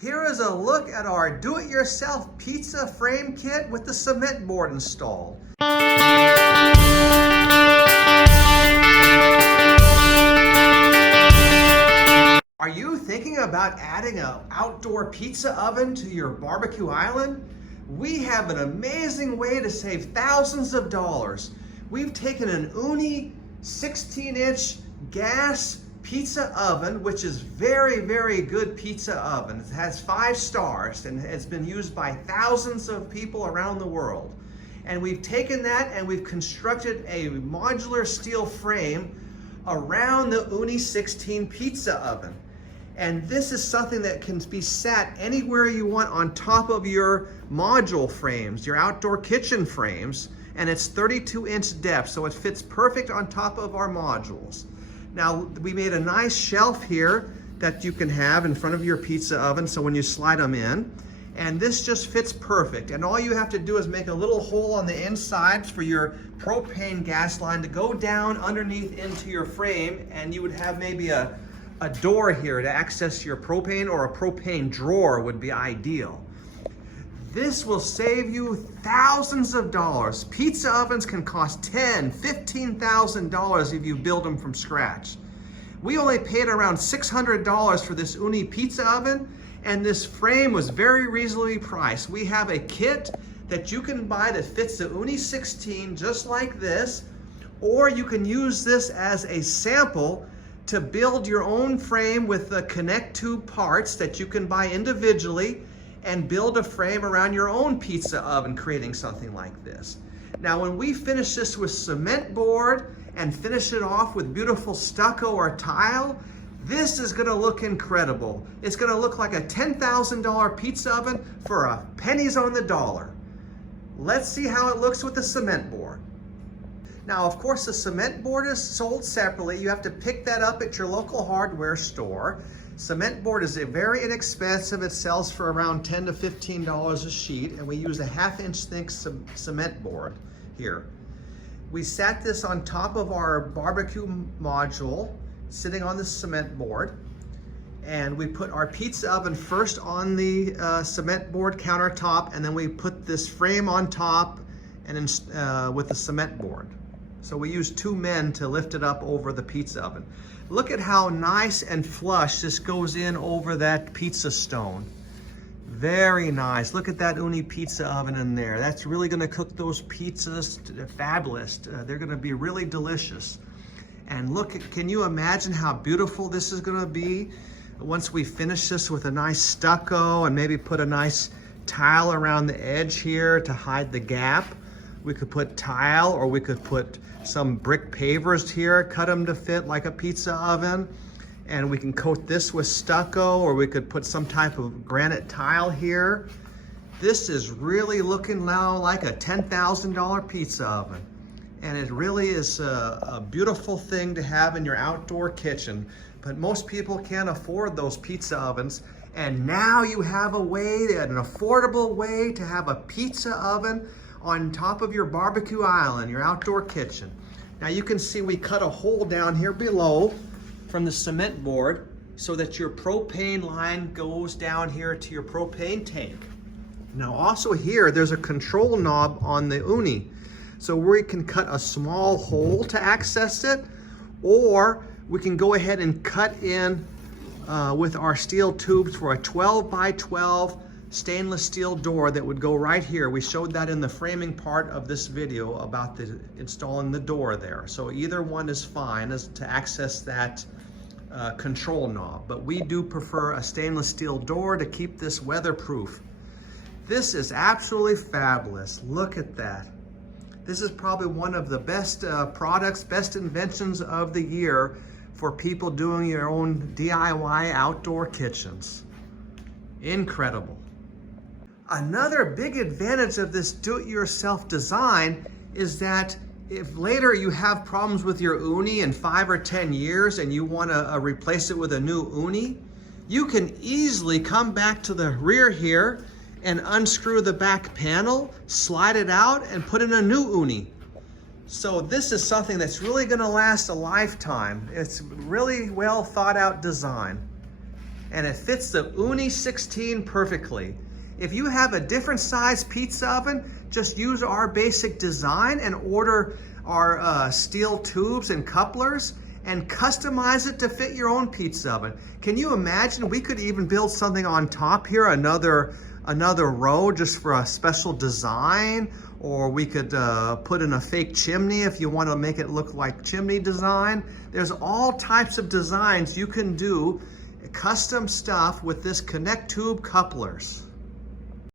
Here is a look at our do-it-yourself pizza frame kit with the cement board installed. Are you thinking about adding an outdoor pizza oven to your barbecue island? We have an amazing way to save thousands of dollars. We've taken an Ooni 16-inch gas pizza oven, which is very, very good pizza oven. It has 5 stars and has been used by thousands of people around the world. And we've taken that and we've constructed a modular steel frame around the Ooni 16 pizza oven. And this is something that can be sat anywhere you want on top of your module frames, your outdoor kitchen frames, and it's 32-inch depth, so it fits perfect on top of our modules. Now, we made a nice shelf here that you can have in front of your pizza oven, so when you slide them in, and this just fits perfect. And all you have to do is make a little hole on the inside for your propane gas line to go down underneath into your frame, and you would have maybe a door here to access your propane, or a propane drawer would be ideal. This will save you thousands of dollars. Pizza ovens can cost $10,000, $15,000 if you build them from scratch. We only paid around $600 for this Ooni pizza oven, and this frame was very reasonably priced. We have a kit that you can buy that fits the Ooni 16 just like this, or you can use this as a sample to build your own frame with the connectube parts that you can buy individually and build a frame around your own pizza oven, creating something like this. Now, when we finish this with cement board and finish it off with beautiful stucco or tile, this is gonna look incredible. It's gonna look like a $10,000 pizza oven for pennies on the dollar. Let's see how it looks with the cement board. Now, of course, the cement board is sold separately. You have to pick that up at your local hardware store. Cement board is very inexpensive. It sells for around $10 to $15 a sheet, and we use a 1/2-inch thick cement board here. We sat this on top of our barbecue module, sitting on the cement board, and we put our pizza oven first on the cement board countertop, and then we put this frame on top and with the cement board. So we use 2 men to lift it up over the pizza oven. Look at how nice and flush this goes in over that pizza stone. Very nice. Look at that Ooni pizza oven in there. That's really gonna cook those pizzas fabulous. They're gonna be really delicious. And look, can you imagine how beautiful this is gonna be once we finish this with a nice stucco and maybe put a nice tile around the edge here to hide the gap? We could put tile, or we could put some brick pavers here, cut them to fit like a pizza oven. And we can coat this with stucco, or we could put some type of granite tile here. This is really looking now like a $10,000 pizza oven. And it really is a beautiful thing to have in your outdoor kitchen. But most people can't afford those pizza ovens. And now you have a way, an affordable way to have a pizza oven on top of your barbecue island, your outdoor kitchen. Now you can see we cut a hole down here below from the cement board so that your propane line goes down here to your propane tank. Now also here, there's a control knob on the Ooni. So we can cut a small hole to access it, or we can go ahead and cut in with our steel tubes for a 12 by 12 stainless steel door that would go right here. We showed that in the framing part of this video about installing the door there. So either one is fine as to access that control knob, but we do prefer a stainless steel door to keep this weatherproof. This is absolutely fabulous. Look at that. This is probably one of the best products, best inventions of the year for people doing your own DIY outdoor kitchens. Incredible. Another big advantage of this do-it-yourself design is that if later you have problems with your Ooni in 5 or 10 years and you want to replace it with a new Ooni, you can easily come back to the rear here and unscrew the back panel, slide it out, and put in a new Ooni. So this is something that's really going to last a lifetime. It's really well thought out design. and it fits the Ooni 16 perfectly. If you have a different size pizza oven, just use our basic design and order our steel tubes and couplers and customize it to fit your own pizza oven. Can you imagine? We could even build something on top here, another row just for a special design, or we could put in a fake chimney if you want to make it look like chimney design. There's all types of designs you can do, custom stuff with this connect tube couplers.